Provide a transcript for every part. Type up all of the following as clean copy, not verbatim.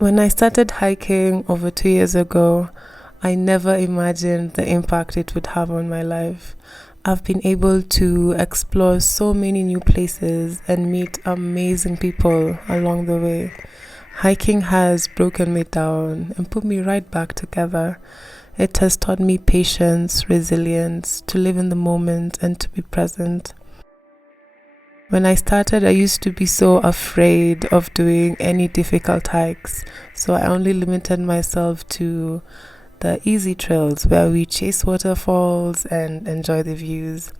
When I started hiking over 2 years ago, I never imagined the impact it would have on my life. I've been able to explore so many new places and meet amazing people along the way. Hiking has broken me down and put me right back together. It has taught me patience, resilience, to live in the moment and to be present. When I started, I used to be so afraid of doing any difficult hikes, so I only limited myself to the easy trails where we chase waterfalls and enjoy the views.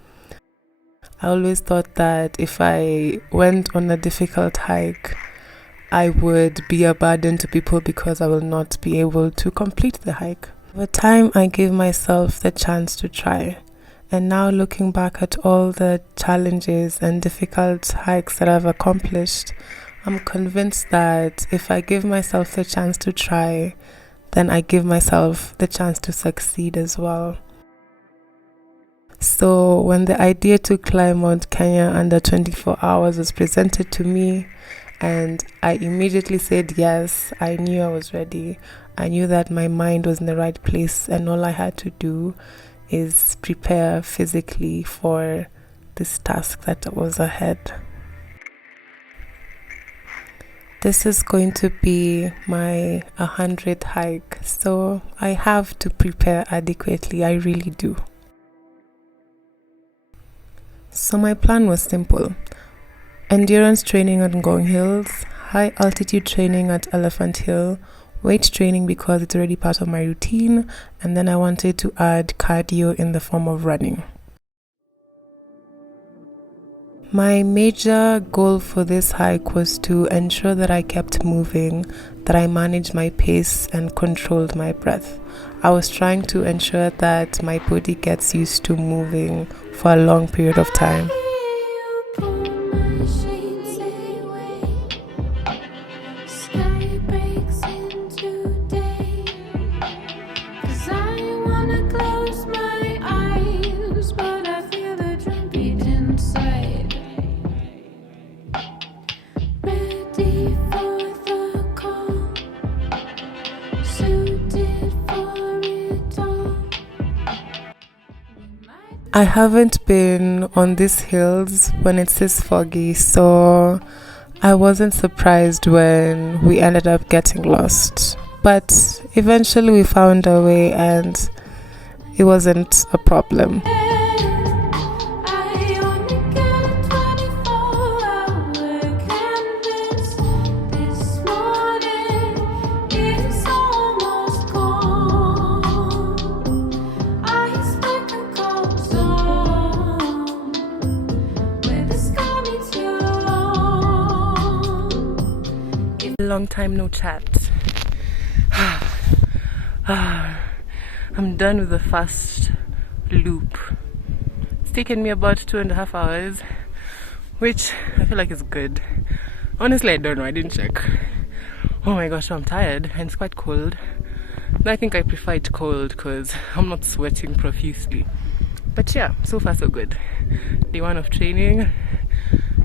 I always thought that if I went on a difficult hike, I would be a burden to people because I will not be able to complete the hike. Over time, I gave myself the chance to try. And now looking back at all the challenges and difficult hikes that I've accomplished, I'm convinced that if I give myself the chance to try, then I give myself the chance to succeed as well. So when the idea to climb Mount Kenya under 24 hours was presented to me, and I immediately said yes, I knew I was ready. I knew that my mind was in the right place and all I had to do is prepare physically for this task that was ahead. This is going to be my 100th hike, so I have to prepare adequately, I really do. So my plan was simple. Endurance training on Ngong Hills, high altitude training at Elephant Hill, weight training because it's already part of my routine, and then I wanted to add cardio in the form of running. My major goal for this hike was to ensure that I kept moving, that I managed my pace and controlled my breath. I was trying to ensure that my body gets used to moving for a long period of time. I haven't been on these hills when it's this foggy, so I wasn't surprised when we ended up getting lost. But eventually we found a way and it wasn't a problem. Long time no chat. I'm done with the first loop. It's taken me about 2.5 hours, which I feel like is good. Honestly, I don't know, I didn't check. Oh my gosh, I'm tired and it's quite cold. I think I prefer it cold because I'm not sweating profusely. But yeah, so far so good. Day 1 of training,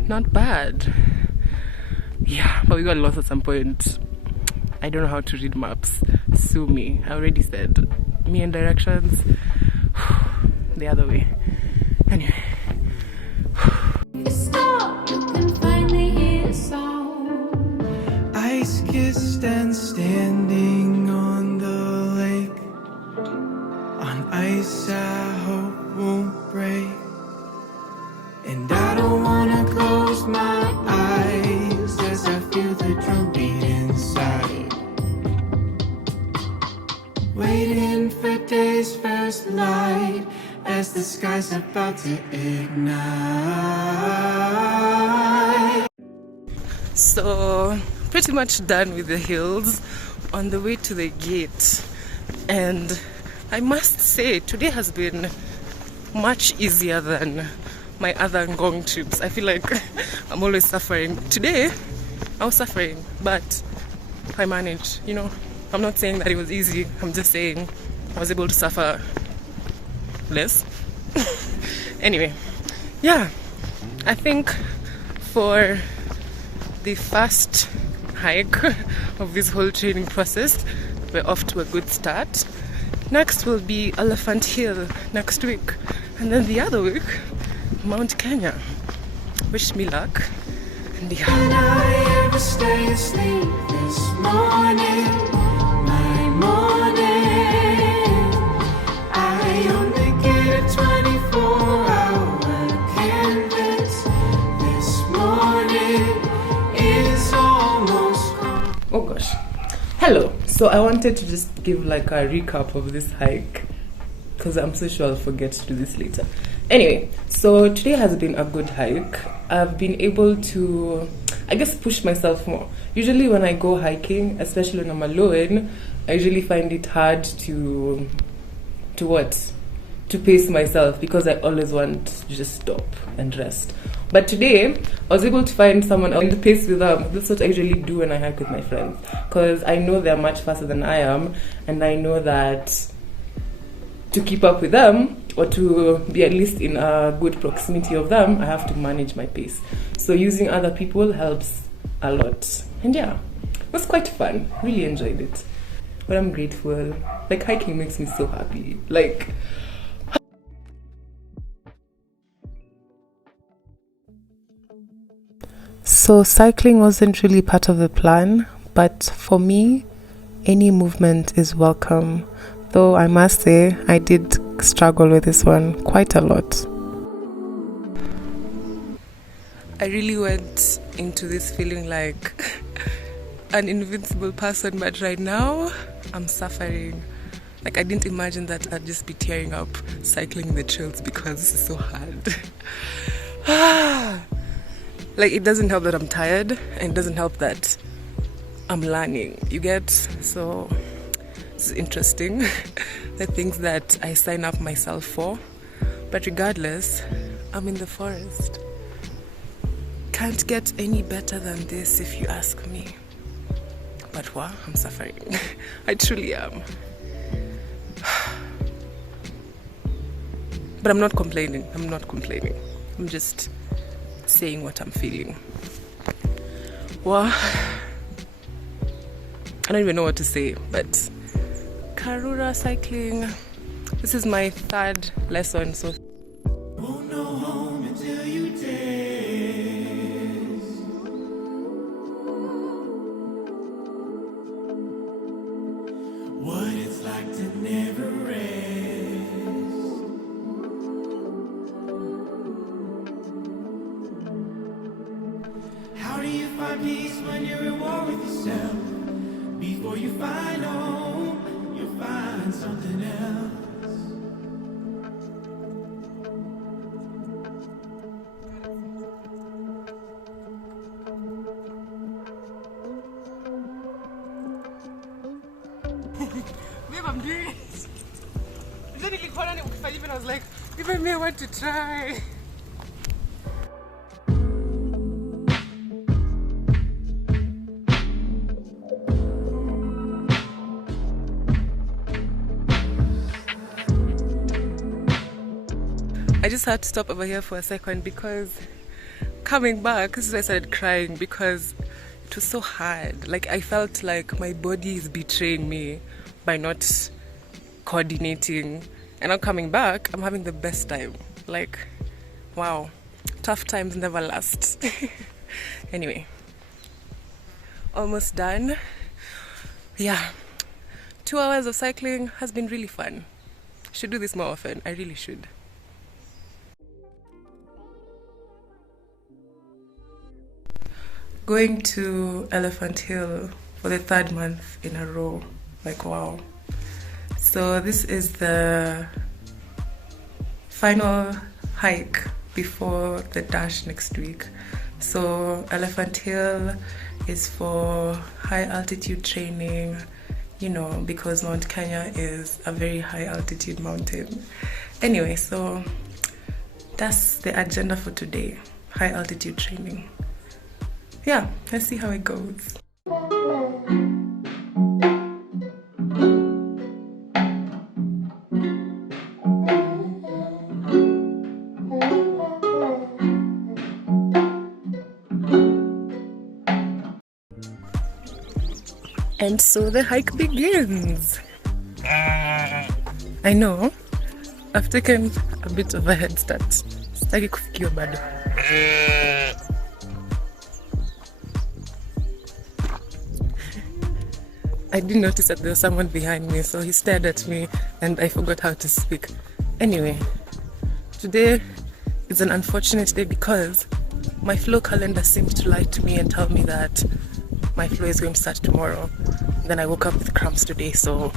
not bad. Yeah, but we got lost at some point. I don't know how to read maps. Sue me. I already said. Me and directions. The other way. Anyway. Ice kissed and standing on the lake. On ice I hope won't break. And I don't wanna close my eyes as I feel the drum beat inside. Waiting for day's first light as the sky's about to ignite. So, pretty much done with the hills, on the way to the gate. And I must say, today has been much easier than my other Ngong trips. I feel like I'm always suffering. Today, I was suffering, but I managed, you know. I'm not saying that it was easy. I'm just saying I was able to suffer less. Anyway, yeah, I think for the first hike of this whole training process. We're off to a good start. Next will be Elephant Hill next week, and then the other week Mount Kenya. Wish me luck. And yeah. Can I ever stay asleep this morning? My morning. I only get a 24-hour canvas. This morning is almost gone. Oh gosh. Hello. So I wanted to just give like a recap of this hike, because I'm so sure I'll forget to do this later. Anyway, so today has been a good hike. I've been able to, I guess, push myself more. Usually when I go hiking, especially when I'm alone, I usually find it hard to pace myself, because I always want to just stop and rest. But today, I was able to find someone else to pace with them. That's what I usually do when I hike with my friends, because I know they're much faster than I am, and I know that to keep up with them, or to be at least in a good proximity of them, I have to manage my pace. So using other people helps a lot. And yeah, it was quite fun. Really enjoyed it. But I'm grateful. Like, hiking makes me so happy. Like, so cycling wasn't really part of the plan, but for me, any movement is welcome. Though I must say, I did struggle with this one quite a lot. I really went into this feeling like an invincible person, but right now I'm suffering. Like, I didn't imagine that I'd just be tearing up cycling the trails, because this is so hard. Like, it doesn't help that I'm tired, and it doesn't help that I'm learning. You get? So it's interesting. The things that I sign up myself for. But regardless, I'm in the forest. Can't get any better than this, if you ask me. But wow, I'm suffering. I truly am. But I'm not complaining. I'm just saying what I'm feeling. Well, I don't even know what to say, but Karura cycling, this is my third lesson, so Won't know home until you taste what it's like to never rest. How do you find peace when you're at war with yourself? Before you find home, you'll find something else. babe, I'm doing it. Then I was like, even me, I want to try. I just had to stop over here for a second, because coming back, this is why I started crying, because it was so hard. Like, I felt like my body is betraying me by not coordinating. And now coming back, I'm having the best time. Like, wow, tough times never last. Anyway, almost done. Yeah, 2 hours of cycling has been really fun. Should do this more often. I really should. Going to Elephant Hill for the 3rd month in a row. Like, wow. So this is the final hike before the dash next week. So Elephant Hill is for high altitude training, you know, because Mount Kenya is a very high altitude mountain. Anyway, so that's the agenda for today. High altitude training. Yeah, let's see how it goes. And so the hike begins. I know, I've taken a bit of a head start. Sitaki kufikiwa bado. I didn't notice that there was someone behind me, so he stared at me and I forgot how to speak. Anyway, today is an unfortunate day because my flow calendar seemed to lie to me and tell me that my flow is going to start tomorrow. Then I woke up with cramps today, so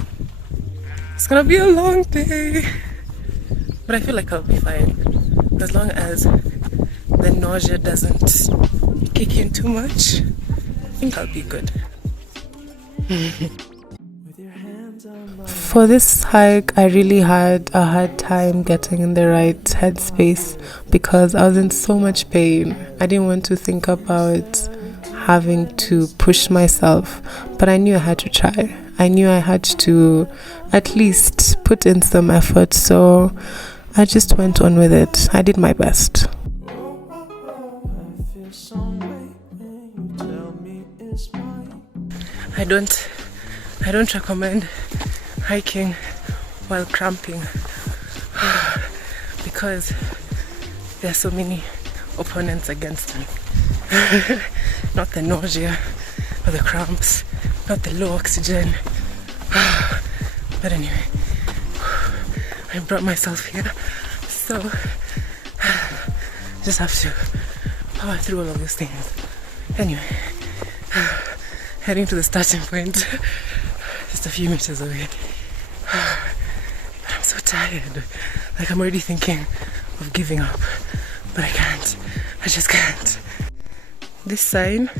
it's gonna be a long day. But I feel like I'll be fine as long as the nausea doesn't kick in too much. I think I'll be good. For this hike, I really had a hard time getting in the right headspace because I was in so much pain. I didn't want to think about having to push myself, but I knew I had to try. I knew I had to at least put in some effort, so I just went on with it. I did my best. I don't recommend hiking while cramping because there are so many opponents against me. Not the nausea or the cramps, not the low oxygen. But anyway, I brought myself here, so just have to power through all of those things. Anyway, heading to the starting point, just a few meters away. But I'm so tired. Like, I'm already thinking of giving up, but I can't. I just can't. This sign,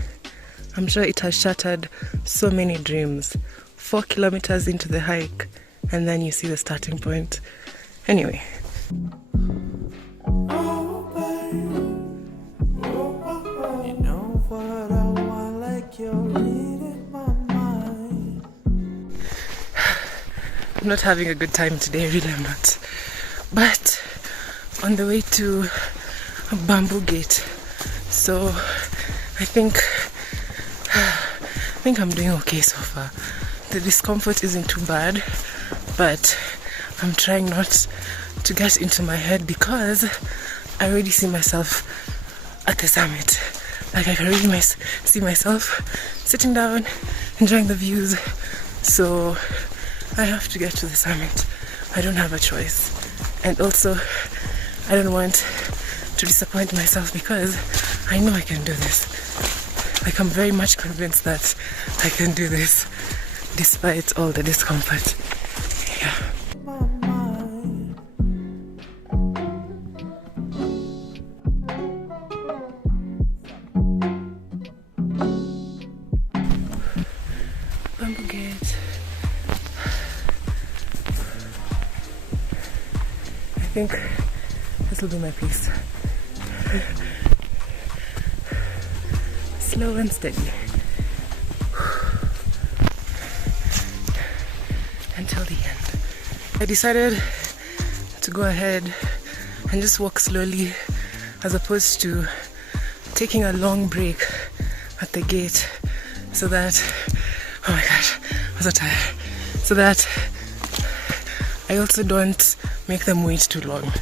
I'm sure it has shattered so many dreams. 4 kilometers into the hike, and then you see the starting point. Anyway. I'm not having a good time today, really I'm not. But on the way to a bamboo gate, so I think I'm doing okay so far. The discomfort isn't too bad, but I'm trying not to get into my head because I already see myself at the summit. Like, I can already see myself sitting down, enjoying the views. So I have to get to the summit. I don't have a choice. And also, I don't want to disappoint myself because I know I can do this. Like, I'm very much convinced that I can do this despite all the discomfort. Yeah. Bamboo gate. I think this will be my piece. Slow and steady. Until the end. I decided to go ahead and just walk slowly as opposed to taking a long break at the gate so that, oh my gosh, I'm so tired, so that I also don't make them wait too long.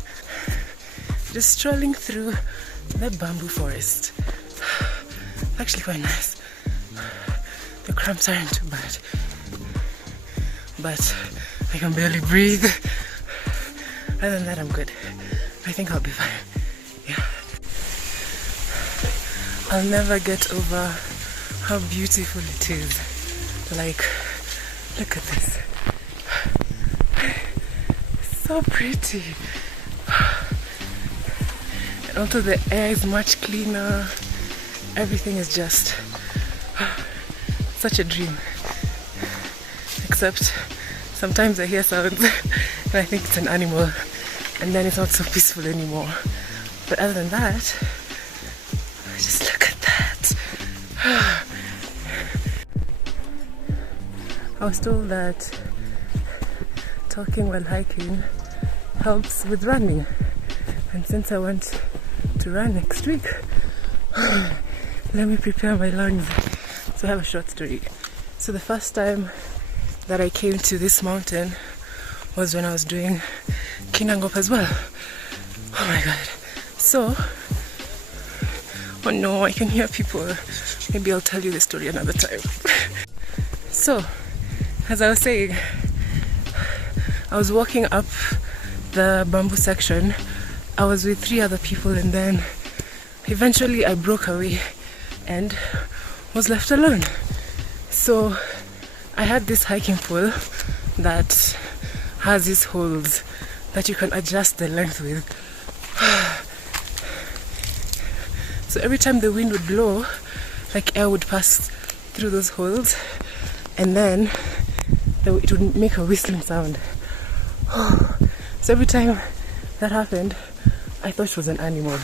Just strolling through the bamboo forest. Actually quite nice. The cramps aren't too bad, but I can barely breathe. Other than that, I'm good. I think I'll be fine. Yeah. I'll never get over how beautiful it is. Like, look at this. So pretty. And also the air is much cleaner. Everything is just such a dream. Except sometimes I hear sounds and I think it's an animal, and then it's not so peaceful anymore. But other than that, just look at that. I was told that talking while hiking helps with running, and since I want to run next week, let me prepare my lungs. So I have a short story. So the first time that I came to this mountain was when I was doing Kinangop as well. Oh my god. So, oh no, I can hear people. Maybe I'll tell you the story another time. So, as I was saying, I was walking up the bamboo section. I was with 3 other people, and then eventually I broke away and was left alone. So I had this hiking pole that has these holes that you can adjust the length with. So every time the wind would blow, like air would pass through those holes, and then it would make a whistling sound. So every time that happened, I thought it was an animal.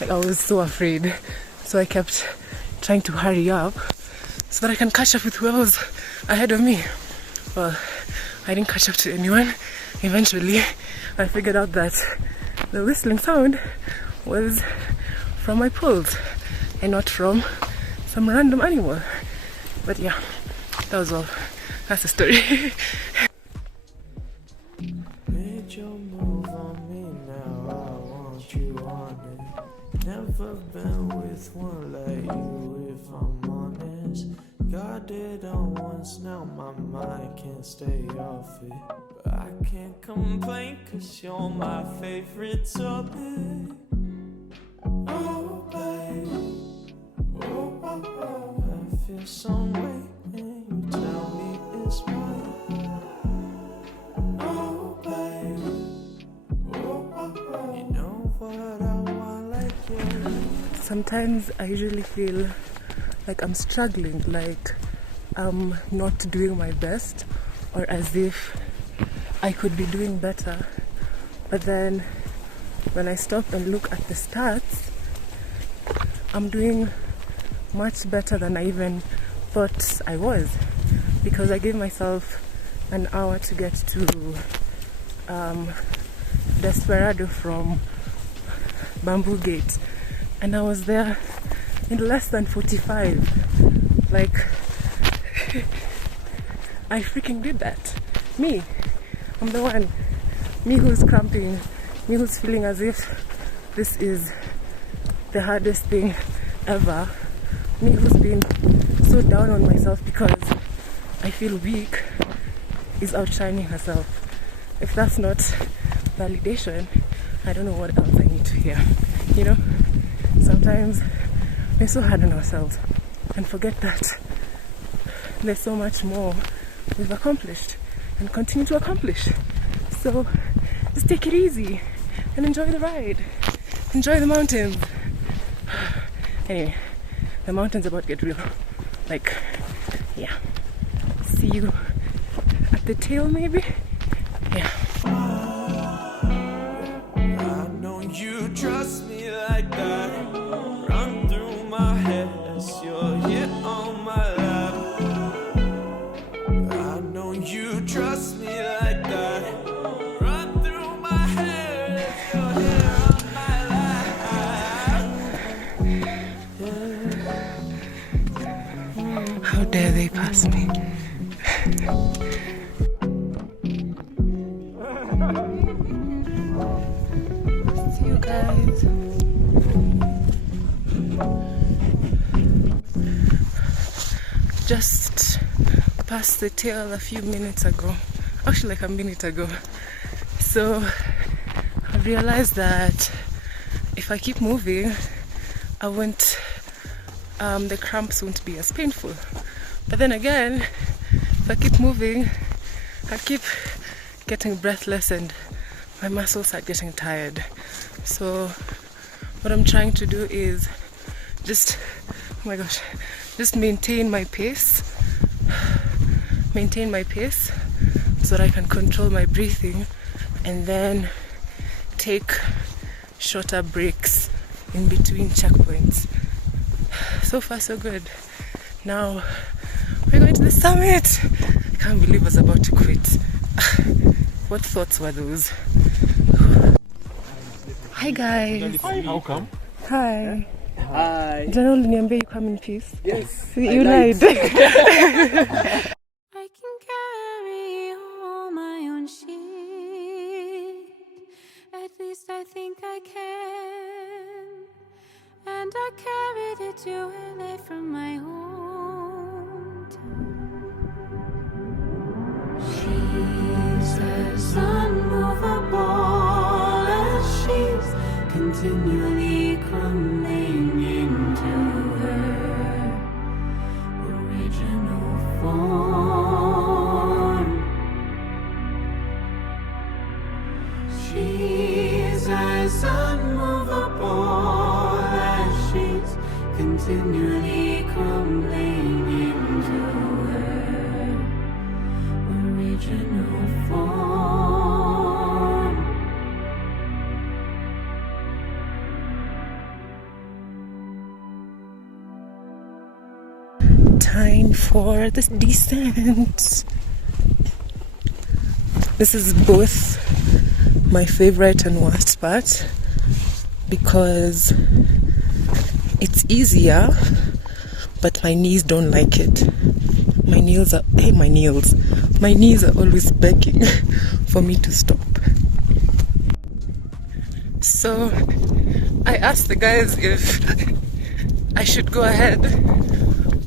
Like, I was so afraid. So I kept trying to hurry up so that I can catch up with whoever was ahead of me. Well, I didn't catch up to anyone. Eventually, I figured out that the whistling sound was from my poles and not from some random animal. But yeah, that was all. That's the story. Made your move on me, now I want you on it. Never been with one like you, if I'm honest. Got it on once, now my mind can't stay off it. But I can't complain, cause you're my favorite topic. Oh, babe. Oh, oh, oh. I feel some way, and you tell me it's right. Oh, babe. Oh, oh, oh. You know what I want, like you. Sometimes I usually feel like I'm struggling, like I'm not doing my best, or as if I could be doing better. But then when I stop and look at the stats, I'm doing much better than I even thought I was, because I gave myself an hour to get to Desperado from Bamboo Gate, and I was there in less than 45. Like, I freaking did that. Me, I'm the one. Me who's cramping, me who's feeling as if this is the hardest thing ever. Me who's been so down on myself because I feel weak is outshining herself. If that's not validation, I don't know what else I need to hear. You know, sometimes we're so hard on ourselves and forget that there's so much more we've accomplished and continue to accomplish. So just take it easy and enjoy the ride. Enjoy the mountains. Anyway, the mountain's about to get real. Like, yeah. See you at the tail, maybe? Yeah. I know you trust me like that. Run through my head as you're here on my lap. I know you trust me like that. Run through my head as you're here on my lap. How dare they pass me? See you guys. Just passed the tail a few minutes ago. Actually, like a minute ago. So I realized that if I keep moving, I won't. The cramps won't be as painful. But then again, if I keep moving, I keep getting breathless and my muscles are getting tired. So what I'm trying to do is just, oh my gosh, just maintain my pace so that I can control my breathing, and then take shorter breaks in between checkpoints. So far so good. Now we're going to the summit. I can't believe I was about to quit. What thoughts were those? Hi guys. How come? Hi. Hi. General Niambe, you come in peace. Yes. You lied. I can carry all my own shit. At least I think I can. And I carried it to LA from my hometown. She's as unmovable as she's continually crumbling into her original form. She's as unmovable as she's continually crumbling into her original form. Time for this descent. This is both my favorite and worst part because it's easier, but my knees don't like it. My knees are always begging for me to stop. So I asked the guys if I should go ahead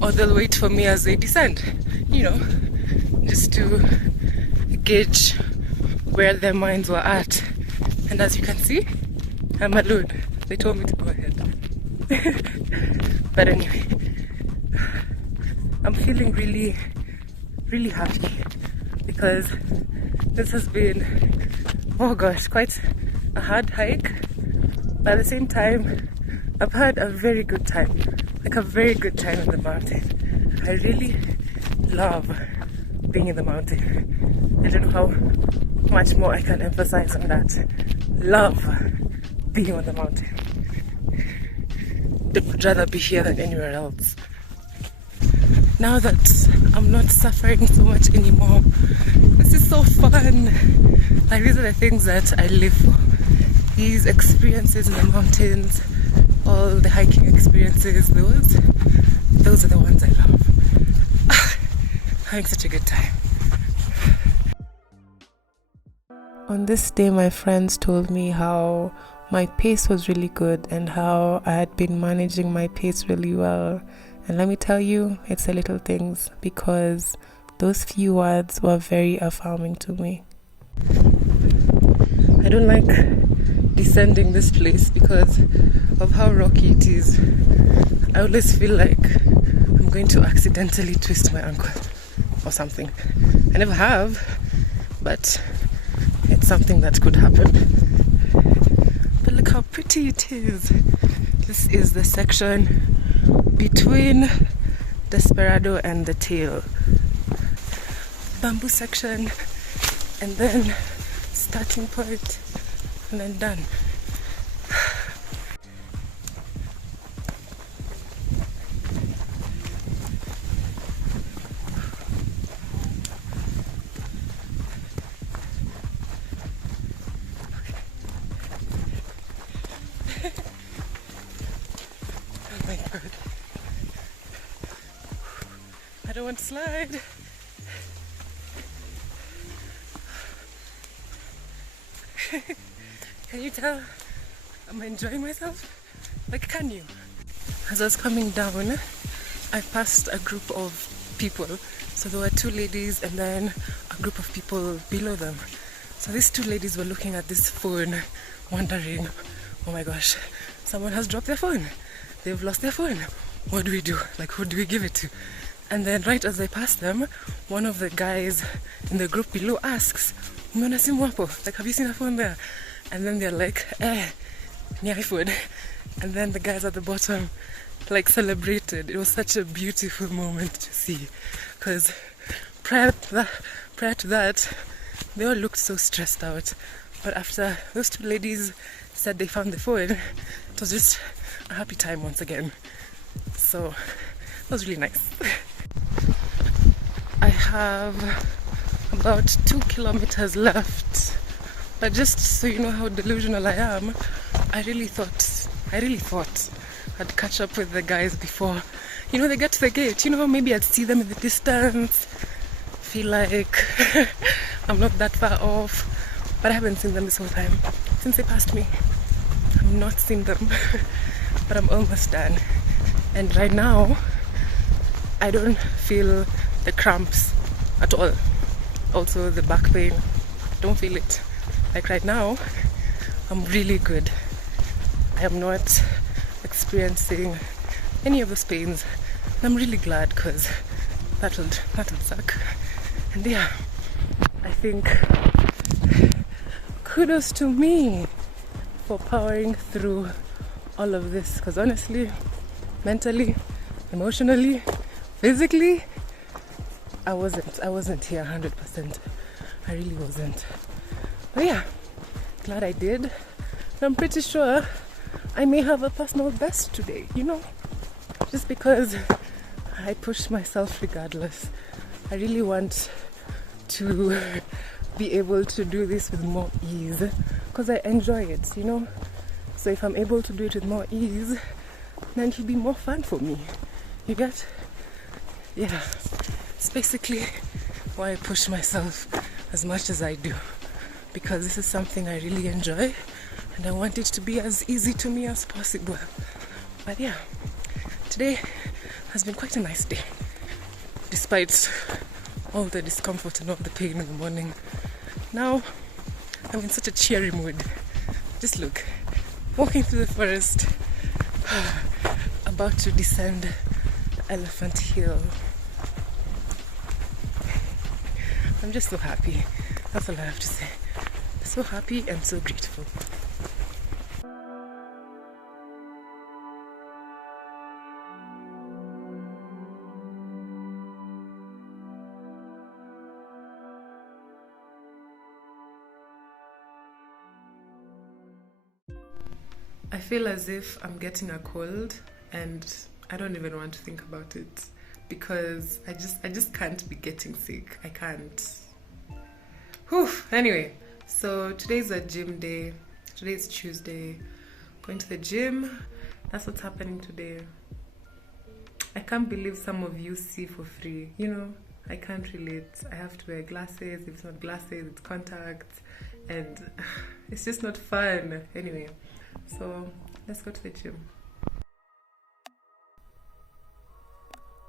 or they'll wait for me as they descend, just to gauge where their minds were at. And as you can see, I'm alone. They told me to go ahead. But anyway, I'm feeling really, really happy because this has been, quite a hard hike. But at the same time, I've had a very good time. Like a very good time in the mountain. I really love being in the mountain. I don't know how much more I can emphasize on that. Love being on the mountain. I would rather be here than anywhere else. Now that I'm not suffering so much anymore, this is so fun. Like, these are the things that I live for. These experiences in the mountains, all the hiking experiences, those are the ones I love. Having such a good time. On this day, my friends told me how my pace was really good and how I had been managing my pace really well. And let me tell you, it's the little things, because those few words were very affirming to me. I don't like descending this place because of how rocky it is. I always feel like I'm going to accidentally twist my ankle or something. I never have, but it's something that could happen. But look how pretty it is. This is the section between Desperado and the tail. Bamboo section, and then starting point, and then done. Oh my god. I don't want to slide. Can you tell I'm enjoying myself? Like, can you? As I was coming down, I passed a group of people. So there were two ladies and then a group of people below them. So these two ladies were looking at this phone, wondering, oh my gosh, someone has dropped their phone. They've lost their phone. What do we do? Like, who do we give it to? And then right as I passed them, one of the guys in the group below asks, umeona simu hapo? Like, have you seen a phone there? And then they're like, ni iPhone. And then the guys at the bottom like celebrated. It was such a beautiful moment to see, because prior to that they all looked so stressed out, but after those two ladies said they found the phone, it was just a happy time once again. So it was really nice. I have about 2 kilometers left, but just so you know how delusional I am, I really thought I'd catch up with the guys before, they get to the gate. Maybe I'd see them in the distance, feel like I'm not that far off, but I haven't seen them this whole time. Since they passed me, I've not seen them, but I'm almost done. And right now, I don't feel the cramps at all. Also the back pain, don't feel it. Like right now, I'm really good. I am not experiencing any of those pains. And I'm really glad, because that would suck. And yeah, I think kudos to me for powering through all of this, because honestly, mentally, emotionally, physically, I wasn't here 100%. I really wasn't. But yeah, glad I did. And I'm pretty sure I may have a personal best today, just because I pushed myself regardless. I really want to be able to do this with more ease, because I enjoy it, So if I'm able to do it with more ease, then it'll be more fun for me. You get? Yeah. It's basically why I push myself as much as I do, because this is something I really enjoy and I want it to be as easy to me as possible. But yeah, today has been quite a nice day, despite all the discomfort and all the pain in the morning. Now I'm in such a cheery mood. Just look, walking through the forest, about to descend the Elephant Hill. I'm just so happy. That's all I have to say. So happy and so grateful. I feel as if I'm getting a cold, and I don't even want to think about it, because I just can't be getting sick. I can't. Whew. Anyway, so today's a gym day. Today's Tuesday. Going to the gym. That's what's happening today. I can't believe some of you see for free. I can't relate. I have to wear glasses. If it's not glasses, it's contacts, and it's just not fun. Anyway, so let's go to the gym.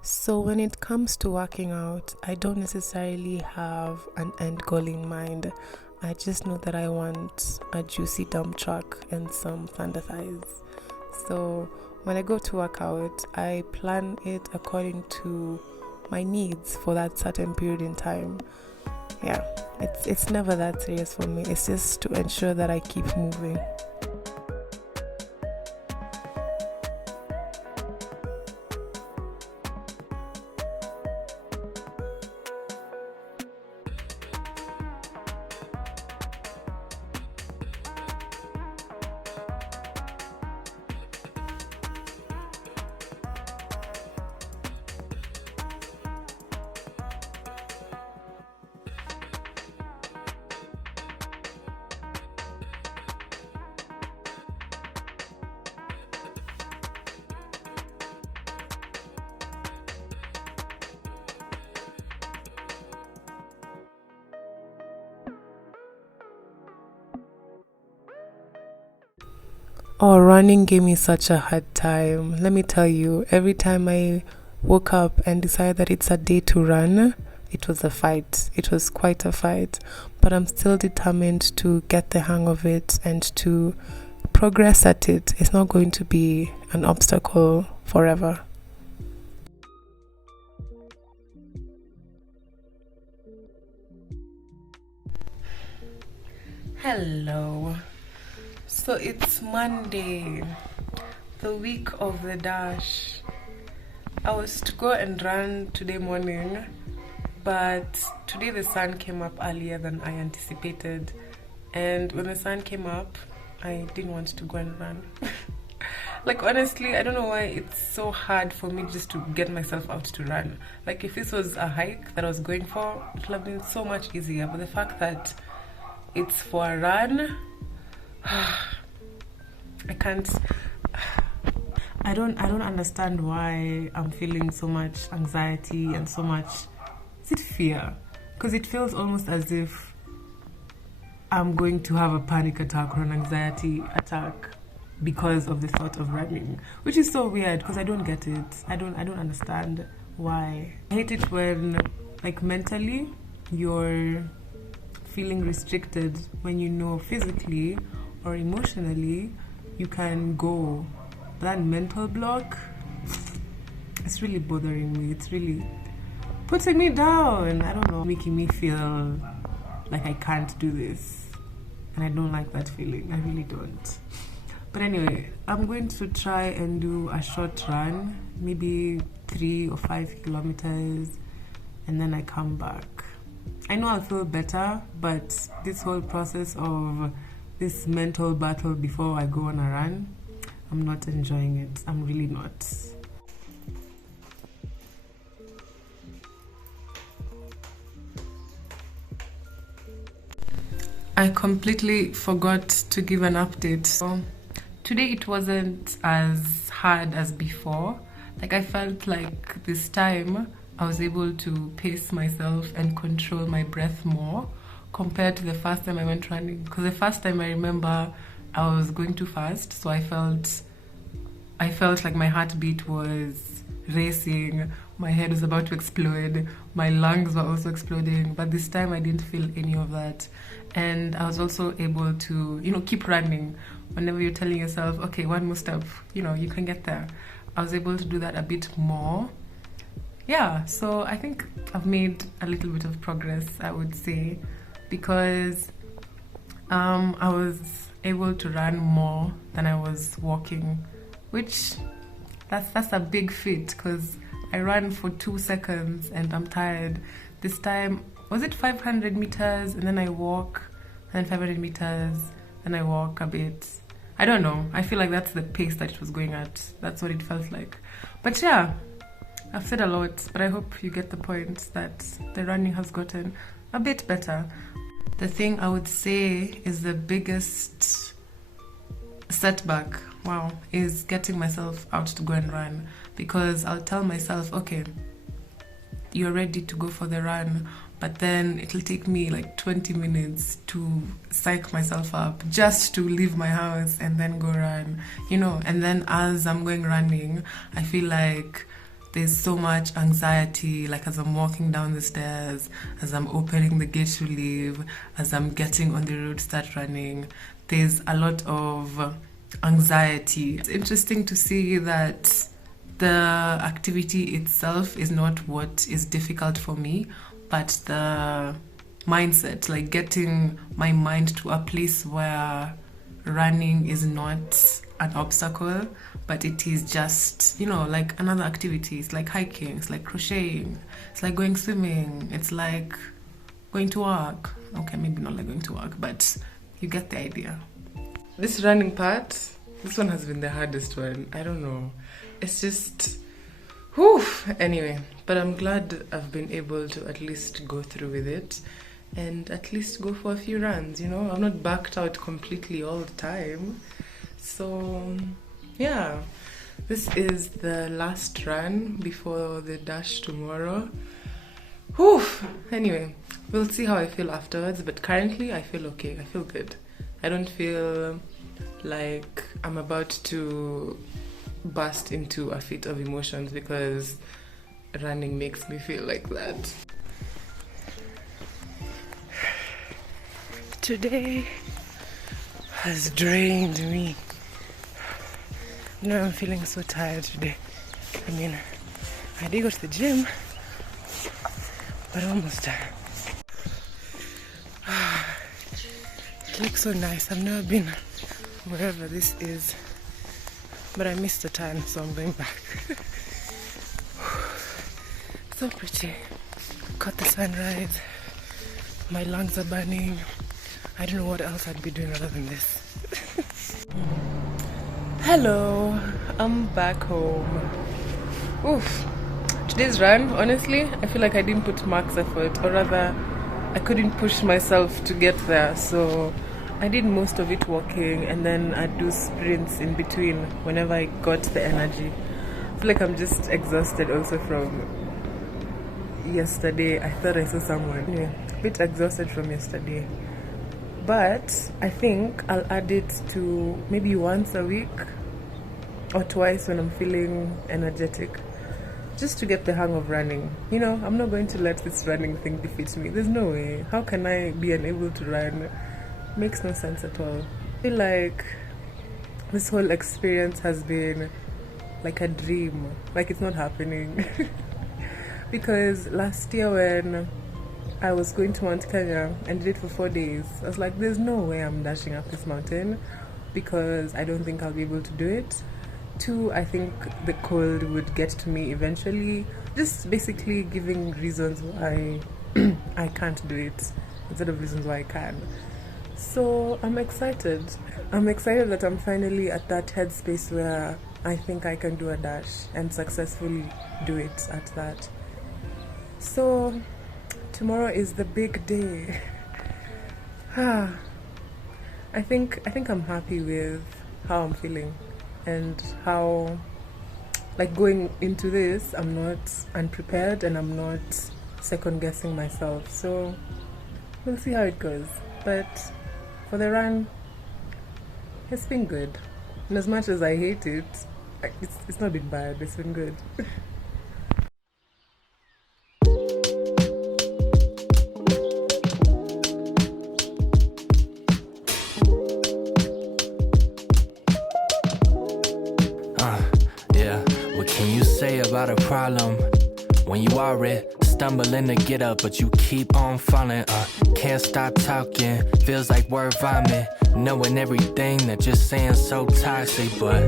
So when it comes to working out, I don't necessarily have an end goal in mind. I just know that I want a juicy dump truck and some thunder thighs. So when I go to work out, I plan it according to my needs for that certain period in time. Yeah, it's never that serious for me. It's just to ensure that I keep moving. Oh, running gave me such a hard time. Let me tell you, every time I woke up and decided that it's a day to run, it was a fight. It was quite a fight. But I'm still determined to get the hang of it and to progress at it. It's not going to be an obstacle forever. Hello. So it's Monday, the week of the dash. I was to go and run today morning, but today the sun came up earlier than I anticipated. And when the sun came up, I didn't want to go and run. Like, honestly, I don't know why it's so hard for me just to get myself out to run. Like, if this was a hike that I was going for, it would have been so much easier. But the fact that it's for a run, I I don't understand why I'm feeling so much anxiety and so much, is it fear? Because it feels almost as if I'm going to have a panic attack or an anxiety attack because of the thought of running, which is so weird because I don't get it. I don't understand why. I hate it when, like, mentally you're feeling restricted when you know physically or emotionally you can go. That mental block, it's really bothering me. It's really putting me down. I don't know, making me feel like I can't do this. And I don't like that feeling. I really don't. But anyway, I'm going to try and do a short run, maybe 3 or 5 kilometers, and then I come back. I know I'll feel better, but this whole process of this mental battle before I go on a run, I'm not enjoying it. I'm really not. I completely forgot to give an update. So today it wasn't as hard as before. Like, I felt like this time I was able to pace myself and control my breath more compared to the first time I went running. Because the first time I remember I was going too fast, so I felt like my heartbeat was racing, my head was about to explode, my lungs were also exploding, but this time I didn't feel any of that. And I was also able to, keep running. Whenever you're telling yourself, okay, one more step, you can get there. I was able to do that a bit more. Yeah, so I think I've made a little bit of progress, I would say, because I was able to run more than I was walking, which that's a big feat because I ran for 2 seconds and I'm tired. This time, was it 500 meters and then I walk, and then 500 meters, and I walk a bit. I don't know. I feel like that's the pace that it was going at. That's what it felt like. But yeah, I've said a lot, but I hope you get the point that the running has gotten a bit better. The thing I would say is the biggest setback, is getting myself out to go and run, because I'll tell myself, okay, you're ready to go for the run, but then it'll take me like 20 minutes to psych myself up just to leave my house and then go run, and then as I'm going running, I feel like there's so much anxiety, like as I'm walking down the stairs, as I'm opening the gate to leave, as I'm getting on the road to start running, there's a lot of anxiety. It's interesting to see that the activity itself is not what is difficult for me, but the mindset, like getting my mind to a place where running is not an obstacle, but it is just, like another activity. It's like hiking, it's like crocheting, it's like going swimming, it's like going to work. Okay, maybe not like going to work, but you get the idea. This running part, this one has been the hardest one. I don't know. It's just, anyway, but I'm glad I've been able to at least go through with it and at least go for a few runs, I'm not backed out completely all the time. So, yeah, this is the last run before the dash tomorrow. Anyway, we'll see how I feel afterwards, but currently I feel okay. I feel good. I don't feel like I'm about to burst into a fit of emotions because running makes me feel like that. Today has drained me. I'm feeling so tired today. I did go to the gym, but almost done. It looks so nice. I've never been wherever this is, but I missed the time, so I'm going back. So pretty. Caught the sunrise. My lungs are burning. I don't know what else I'd be doing other than this. Hello, I'm back home. Today's run, honestly, I feel like I didn't put max effort, or rather, I couldn't push myself to get there, so I did most of it walking, and then I'd do sprints in between whenever I got the energy. I feel like I'm just exhausted also from yesterday. I thought I saw someone. Yeah, a bit exhausted from yesterday. But I think I'll add it to maybe once a week or twice when I'm feeling energetic, just to get the hang of running. You know, I'm not going to let this running thing defeat me. There's no way. How can I be unable to run? Makes no sense at all. I feel like this whole experience has been like a dream. Like it's not happening. Because last year when I was going to Mount Kenya and did it for 4 days, I was like, there's no way I'm dashing up this mountain, because I don't think I'll be able to do it. 2, I think the cold would get to me eventually. Just basically giving reasons why I can't do it instead of reasons why I can. So I'm excited. I'm excited that I'm finally at that headspace where I think I can do a dash and successfully do it at that. So tomorrow is the big day. I think I'm happy with how I'm feeling and how, like, going into this, I'm not unprepared and I'm not second guessing myself. So we'll see how it goes. But for the run, it's been good. And as much as I hate it, it's not been bad. It's been good. Yeah, what can you say about a problem when you already stumbling to get up, but you keep on falling? Can't stop talking, feels like word vomit, knowing everything that you're saying so toxic. But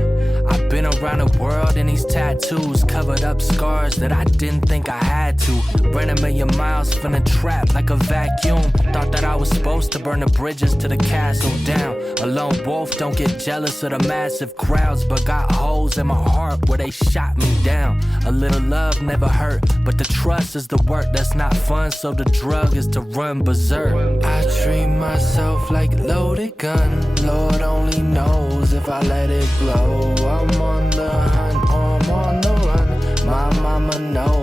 I've been around the world in these tattoos, covered up scars that I didn't think I had to. Ran a million miles from the trap like a vacuum. Thought that I was supposed to burn the bridges to the castle down. A lone wolf, don't get jealous of the massive crowds, but got holes in my heart where they shot me down. A little love never hurt, but the trust is the work that's not fun, so the drug is to run berserk. I treat myself like loaded gun, Lord only knows if I let it blow. I'm on the hunt or I'm on the run, my mama knows